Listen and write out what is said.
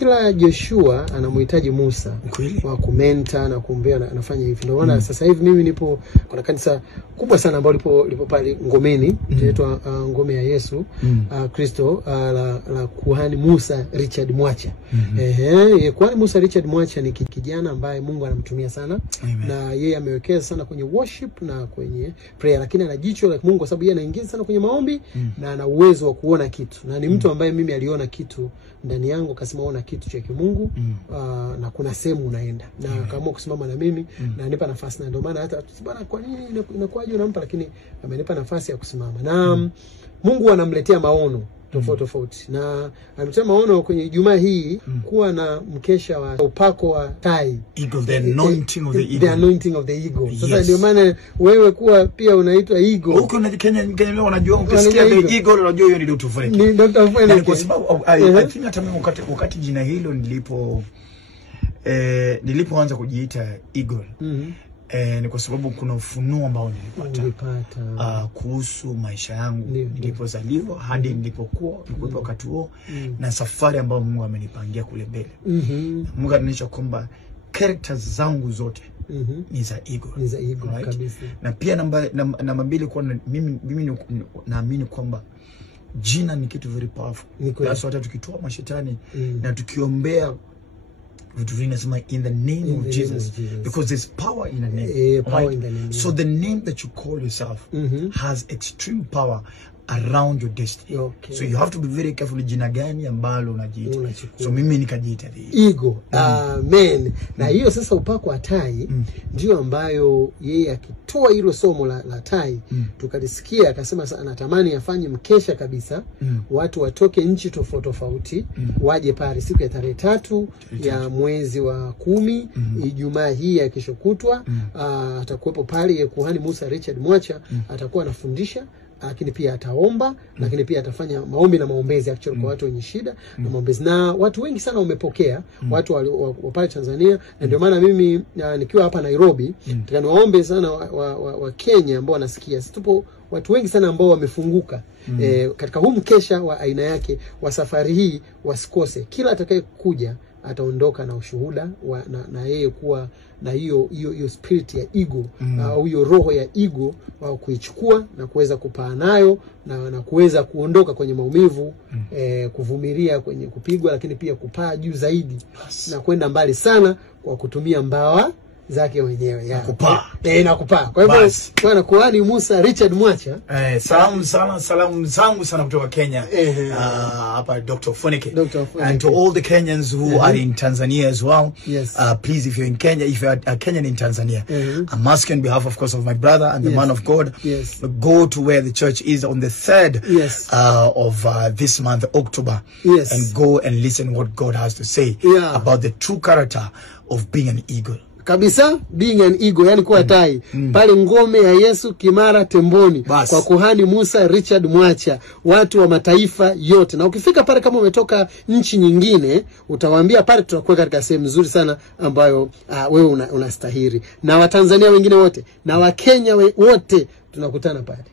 kila Joshua anamhitaji Musa wa kumenta na kuombea na anafanya hivi. Ndio maana sasa hivi mimi nipo kuna kanisa kubwa sana ambalo lipo pale Ngomeni, inaitwa Ngome ya Yesu Kristo, la kuhani Musa Richard Mwacha. Kuhani Musa Richard Mwacha ni kijana ambaye Mungu anamtumia sana. Amen. Na yeye amewekeza sana kwenye worship na kwenye prayer, lakini ana jicho la Mungu kwa sababu yeye anaingiza sana kwenye maombi na ana uwezo wa kuona kitu. Na ni mtu ambaye mimi aliona kitu ndani yangu, akasema ona kitu cha kimungu na kuna sehemu unaenda. Na akaamua kusimama na mimi na anipa nafasi, na ndio maana hata bwana kwa nini inakuwaje unampa, lakini amenipa nafasi ya kusimama. Na Mungu anamletea maono tofauti. Na ametoa maono kwenye Ijumaa hii kuwa na mkesha wa upako wa tai. Eagle, the anointing of the eagle. The anointing of the eagle. Sasa ndio maana wewe kuwa pia unaitwa eagle. Huko na Kenya leo wanajua ukisikia the eagle unajua hiyo ni Dr. Feneke. Ni Dr. Feneke. Kwa sababu I think hata mimi wakati jina hilo nilipoanza kujiita eagle. Ni kwa sababu kuna ufunuo ambao nilipata kuhusu maisha yangu nilipozaliwa hadi nilipokuwa wakati huo na safari ambayo Mungu amenipangia kule mbele. Mungu anaonyesha kwamba characters zangu zote ni za eagle. Ni za eagle, right? Kabisa. Na pia namba mbili kwa mimi naamini kwamba jina ni kitu very powerful. That's why tukitoa mashetani na tukiombea vitu vinasema in the name of Jesus, because there's power in the name. Power in the name. So the name that you call yourself has extreme power around your destiny. Okay. So you have to be very careful jina gani ambalo unajiita. So mimi nikajiita the eagle. Amen. Na hiyo sasa upako wa tai ndio ambayo yeye akitoa hilo somo la tai tukalisikia, akasema anatamani afanye mkesha kabisa, watu watoke nchi tofauti waje pale siku ya tarehe 3 ya mwezi wa 10 Ijumaa hii ya kesho kutwa. Atakuwepo pale kuhani Musa Richard Mwacha, atakuwa anafundisha, lakini pia ataomba, lakini pia atafanya maombi na maombezi actually kwa watu wenye shida na maombezi. Na watu wengi sana wamepokea, watu wa pale Tanzania, na ndio maana mimi nikiwa hapa Nairobi nataka niwaombe sana wa Kenya ambao wanasikia. Tupo watu wengi sana ambao wamefunguka katika huu mkesha wa aina yake wa safari hii, wasikose. Kila atakaye kuja ataondoka na ushuhuda na yeye kuwa na hiyo spirit ya ego au hiyo roho ya ego wa kuichukua na kuweza kupaa nayo na kuweza kuondoka kwenye maumivu, kuvumilia kwenye kupigwa, lakini pia kupaa juu zaidi na kwenda mbali sana kwa kutumia mbawa zake wenyewe ya kupaa. Kwa hivyo bwana kuhani Musa Richard Mwacha, salamu zangu sana kutoka Kenya, hapa Dr. Feneke, and to all the Kenyans who are in Tanzania as well. Please, if you're in Kenya, if you're a Kenyan in Tanzania, I'm asking on behalf, of course, of my brother and the man of God, go to where the church is on the 3rd of this month, October, and go and listen what God has to say about the true character of being an eagle. Kabisa, being an eagle, yani kuwa tai. Pale Ngome ya Yesu Kimara Temboni, kwa kuhani Musa Richard Mwacha, watu wa mataifa yote. Na ukifika pale kama umetoka nchi nyingine, utawaambia pale tutakuwa katika sehemu nzuri sana ambayo wewe unastahili. Na Watanzania wengine wote na Wakenya wote tunakutana pale.